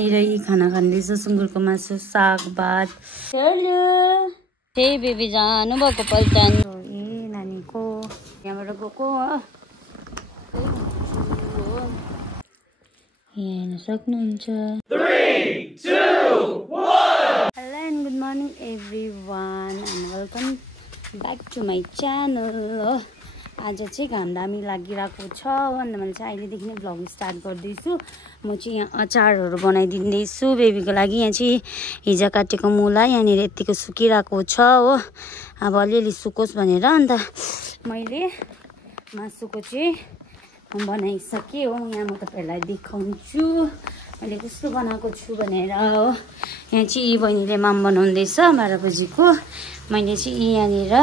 खाना खाँदैछ सुँगुरको मासु साग भात। त्यही बेबी जानु भएको पल्टान नानीको यहाँबाट गएको हेर्न सक्नुहुन्छ। Hello and good morning everyone and welcome back to my channel. हो आज चाहिँ घाम दामी लागिरहेको छ अन्त मैले चाहिँ अहिलेदेखि नै भ्लग स्टार्ट गर्दैछु। म चाहिँ यहाँ अचारहरू बनाइदिँदैछु बेबीको लागि। यहाँ चाहिँ हिजो काटेको मुला यहाँनिर यत्तिको सुकिरहेको छ हो, अब अलिअलि सुकोस् भनेर। अन्त मैले मासुको चाहिँ बनाइसकेँ हो। यहाँ म तपाईँहरूलाई देखाउँछु मैले कस्तो बनाएको छु भनेर हो। यहाँ चाहिँ बहिनीले माम बनाउँदैछ 12 बजीको। मैले चाहिँ यहाँनिर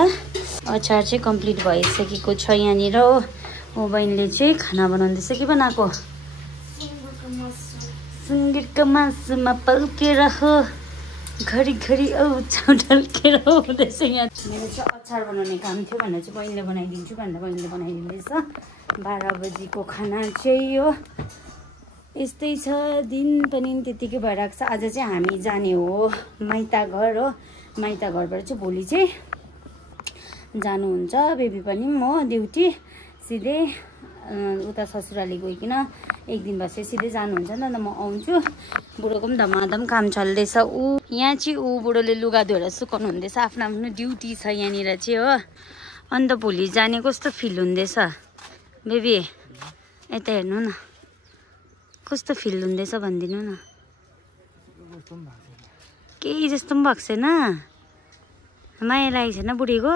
अचार चाहिँ कम्प्लिट भइसकेको छ यहाँनिर हो। बहिनीले चाहिँ खाना बनाउँदैछ। के बनाएको? सुँगुरको मासुमा पल्केर हो घरिघरि आउँछ ढल्केर हुँदैछ। यहाँ मेरो चाहिँ अचार बनाउने काम थियो भनेर चाहिँ बहिनीले बनाइदिन्छु भनेर बहिनीले बनाइदिँदैछ। 12 बजीको खाना चाहिँ हो। यस्तै छ, दिन पनि त्यतिकै भइरहेको छ। आज चाहिँ हामी जाने हो माइता घर हो। माइता घरबाट चाहिँ भोलि चाहिँ जानुहुन्छ बेबी पनि म ड्युटी सिधै उता ससुराली गइकन एक दिन बसेर सिधै जानुहुन्छ नि त। म आउँछु। बुढोको पनि धमाधम काम चल्दैछ। यहाँ चाहिँ बुढोले लुगा धोएर सुकाउनु हुँदैछ। आफ्नो आफ्नो ड्युटी छ यहाँनिर चाहिँ हो। अन्त भोलि जाने कस्तो फिल हुँदैछ बेबी? यता हेर्नु न, कस्तो फिल हुँदैछ भनिदिनु न। केही जस्तो पनि भएको छैन? माया लागेको छैन बुढीको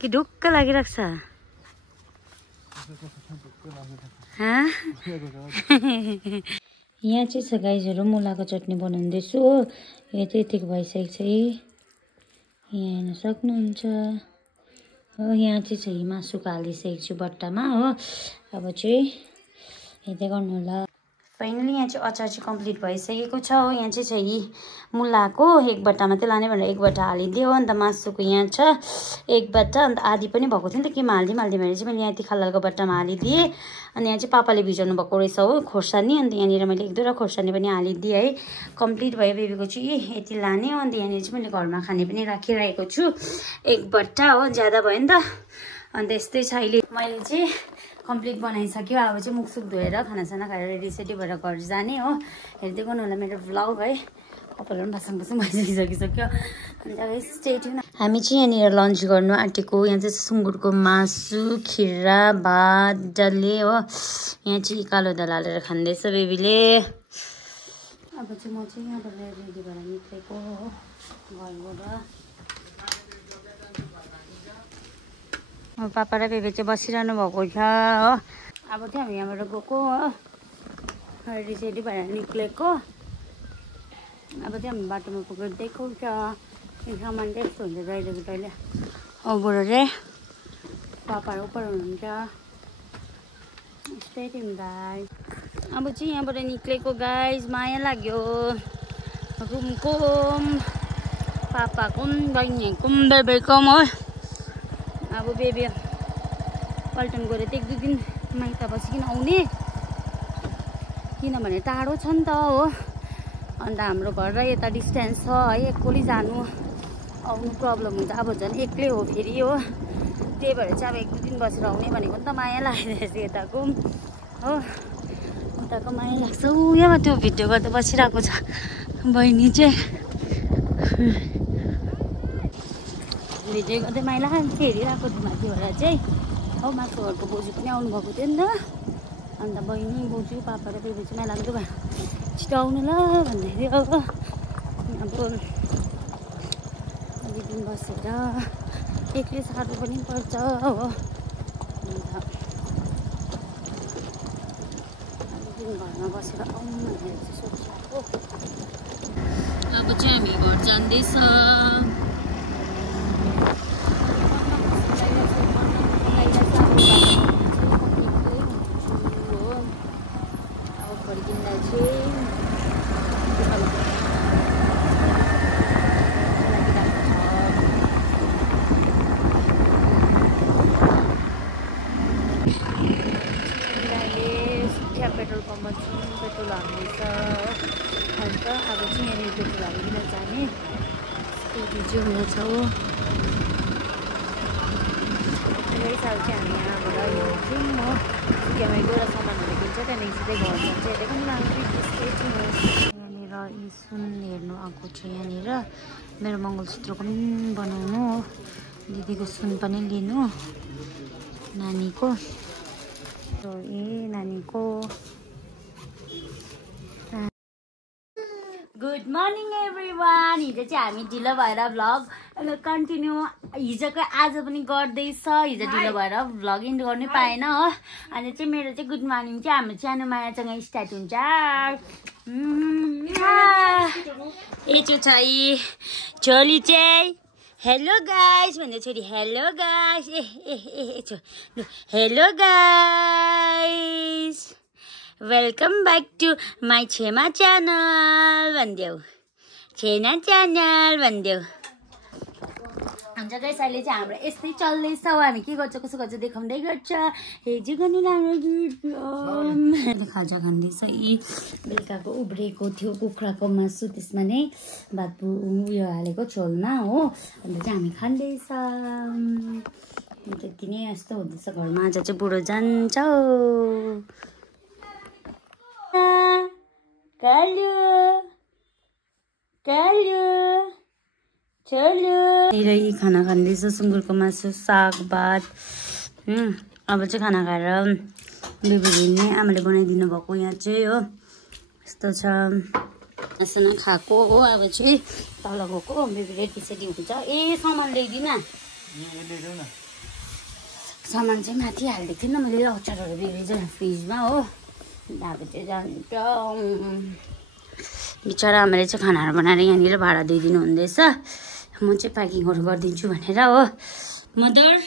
कि ढुक्क लागिरहेको छ? यहाँ चाहिँ छ गाइजहरू मुलाको चटनी बनाउँदैछु हो। यो चाहिँ यतिको भइसकेको छ है, यहाँ हेर्न सक्नुहुन्छ हो। यहाँ चाहिँ छ मासुको हालिसकेको छु बट्टामा हो। अब चाहिँ हेर्दै गर्नु होला। फाइनली यहाँ चाहिँ अचार चाहिँ कम्प्लिट भइसकेको छ हो। यहाँ चाहिँ छ मुलाको एक बट्टा मात्रै लाने भनेर एक बट्टा हालिदियो। अन्त मासुको यहाँ छ एक बट्टा, अन्त आधी पनि भएको थियो नि त, केमा हालिदिउँ भनेर चाहिँ मैले यहाँ यति खालको बट्टामा हालिदिएँ। अनि यहाँ चाहिँ पापाले भिजाउनु भएको रहेछ हो खोर्सानी। अन्त यहाँनिर मैले 1-2 खोर्सानी पनि हालिदिएँ है। कम्प्लिट भयो बेबीको चाहिँ यति लाने हो। अन्त यहाँनिर चाहिँ मैले घरमा खाने पनि राखिरहेको छु एक बट्टा हो, ज्यादा भयो नि त। अन्त यस्तै छ। अहिले मैले चाहिँ कम्प्लिट बनाइसक्यो। अब चाहिँ मुखसुख धोएर खानासाना खाएर रेडी सेडी भएर घर जाने हो। हेर्दै गर्नु होला मेरो भ्लग है। कपालहरू पनि भाषण भइसकिसक्यो। अन्त स्टे ट्युन। हामी चाहिँ यहाँनिर लन्च गर्नु आँटेको। यहाँ चाहिँ सुँगुरको मासु, खिरा, भात, डल्ले हो। यहाँ चाहिँ कालो दाल हालेर खाँदैछ बेबीले। अब चाहिँ म चाहिँ यहाँबाट रेडी भएर निक्लेको हो घरबाट। पापा र बेबी चाहिँ बसिरहनु भएको छ हो। अब चाहिँ हामी यहाँबाट गएको हो, रेडी सेडी भएर निक्लेको। अब चाहिँ हामी बाटोमा पुगेर देखाउँछ सामान चाहिँ यस्तो हुन्छ जहिलेको तहिले। अबबाट चाहिँ पापाहरू उपर हुनुहुन्छ। यस्तै थियौँ गाइज। अब चाहिँ यहाँबाट निक्लेको गाइज। माया लाग्यो रुमको पापाको बहिनीको बेबीको हो। अब बेबी पल्टन गएर त 1-2 दिन माइत बसिकन आउने, किनभने टाढो छ नि त हो। अन्त हाम्रो घर र यता डिस्टेन्स छ है, एक्लै जानु आउनु प्रब्लम हुन्छ। अब झन् एक्लै हो फेरि हो। त्यही भएर चाहिँ अब 1-2 दिन बसेर आउने भनेको नि त। माया लागिरहेछ यताको हो, उताको माया लाग्छ। यहाँ त्यो भिडियो गर्दा बसिरहेको छ बहिनी चाहिँ। भिडियो गर्दै माइला हेरिरहेको थियो माथिबाट चाहिँ हो। माथिको घरको बोजू पनि आउनुभएको थियो नि त। अन्त बहिनी बोजू पापा र बेबी चाहिँ माइला लाग्दो भयो छिटो आउनु ल भन्दै थियो हो। अब अलिक दिन बसेर एक्लै साह्रो पनि पर्छ हो। अन्त अलिक दिन घरमा बसेर आउनु भनेर चाहिँ सोचिरहेको। अब चाहिँ हामी घर जाँदैछ। पेट्रोल पेट्रोल हाल्दैछ अन्त अब चाहिँ यहाँनिर पेट्रोल हालिकन जाने स्कुटी चाहिँ हुनेछ हो यही साल चाहिँ हामी यहाँबाट हिँड्छौँ हो सुकियामा गएर सामानहरू किन्छ त्यहाँदेखि सिधै घर जान्छ हेरेको पनि लान्छु यहाँनिर यी सुन हेर्नु आएको छु यहाँनिर मेरो मङ्गलसूत्रको पनि बनाउनु हो दिदीको सुन पनि लिनु नानीको नानीको गुड मर्निङ एभ्रिवान हिजो चाहिँ हामी ढिलो भएर भ्लग कन्टिन्यू हिजोको आज पनि गर्दैछ हिजो ढिलो भएर भ्लग इन्ड गर्नै पाएन हो अनि चाहिँ मेरो चाहिँ गुड मर्निङ चाहिँ हाम्रो सानो मायासँग स्टार्ट हुन्छ ए छोरी चाहिँ हेलो गाइस भन्दै छोरी hello guys hello guys welcome back to my छेमा च्यानल भनिदेऊ छेना च्यानल भनिदेऊ हुन्छ गाइस अहिले चाहिँ हाम्रो यस्तै चल्दैछ हो हामी के गर्छ कसो गर्छ देखाउँदै गर्छ हिजो गर्नु राम्रो खाजा खाँदैछ यी बेलुकाको उब्रेको थियो कुखुराको मासु त्यसमा नै भात उयो हालेको झोलमा हो अन्त चाहिँ हामी खाँदैछ त्यति नै यस्तो हुँदैछ घरमा आज चाहिँ बुढो जान्छ यी खाना खाँदैछ सुँगुरको मासु साग भात अब चाहिँ खाना खाएर बेबीले नै आमाले बनाइदिनु भएको यहाँ चाहिँ हो यस्तो छ साना खाएको हो अब चाहिँ तल गएको बेबीले त्यसरी हुन्छ ए सामान ल्याइदिन सामान चाहिँ माथि हालिदिएको थिएन मैले अचारहरू बेबी चाहिँ फ्रिजमा हो अब चाहिँ जान्छ बिचरा आमाले चाहिँ खानाहरू बनाएर यहाँनिर भाडा दिइदिनु हुँदैछ म चाहिँ प्याकिङहरू गरिदिन्छु भनेर हो मदर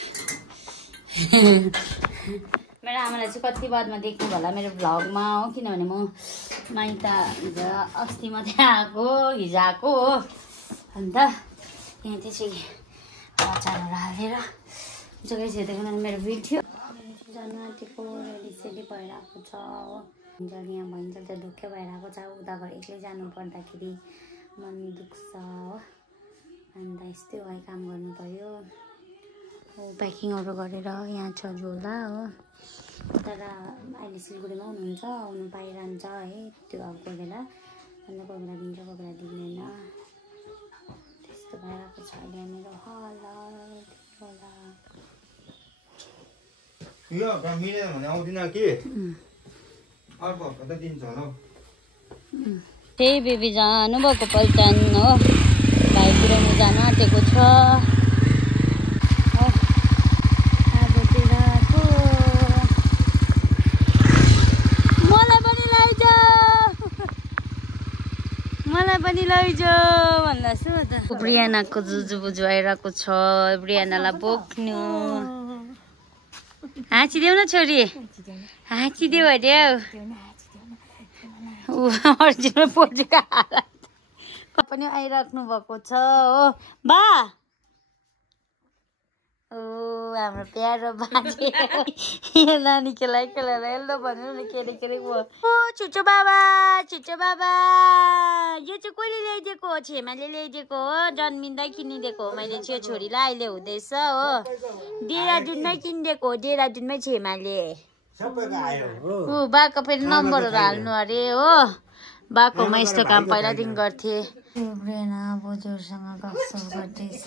मेरो आमालाई चाहिँ कति बादमा देख्नु होला मेरो भ्लगमा हो किनभने म माइत हिजो अस्ति मात्रै आएको हिजो आएको हो अन्त यहाँ त्यसरी अचारहरू हालेर जग्गा हेर्दै मेरो भिडियो जानु आँटेको रेडी भइरहेको छ हो यहाँ भइन्छ त्यो ढुक्कै भइरहेको छ उताबाट एक्लै जानु पर्दाखेरि मन दुख्छ हो अन्त यस्तै भयो काम गर्नु पर्यो हो प्याकिङहरू गरेर यहाँ छ झोला हो तर अहिले सिलगढीमा हुनुहुन्छ आउनु पाइरहन्छ है त्यो अब कोही बेला अन्त कोही बेला दिन्छ कोही बेला दिँदैन त्यस्तो भइरहेको छ अहिले मेरो यो मिलेन भने आउँदिन कि अर्को हप्ता त दिन्छ होला त्यही बेबी जानुभएको पल्टान हो भाइ पुऱ्याउनु जानु आँटेको छ मलाई पनि लैजाऊ भन्दा छु त ब्रियानाको जुजु बुजु आइरहेको छ ब्रियानालाई बोक्नु हाँचिदेऊ न छोरी हाँचिदेऊ अरे अर्जुन पोजुका पनि आइराख्नु भएको छ हो बा ओ हाम्रो प्यारो बाजे नानीको लागि खेलाएर यल्लो भन्नु न के अरे ओ छुचो बाबा यो चाहिँ कहिले ल्याइदिएको हो छेमाले ल्याइदिएको हो जन्मिँदै किनिदिएको हो मैले चाहिँ छोरीलाई अहिले हुँदैछ हो देहरादुनमै किनिदिएको हो देहरादुनमै छेमाले बाको फेरि नम्बरहरू हाल्नु अरे हो बाकोमा यस्तो काम पहिलादेखि गर्थे बोजूहरूसँग गफसफ गर्दैछ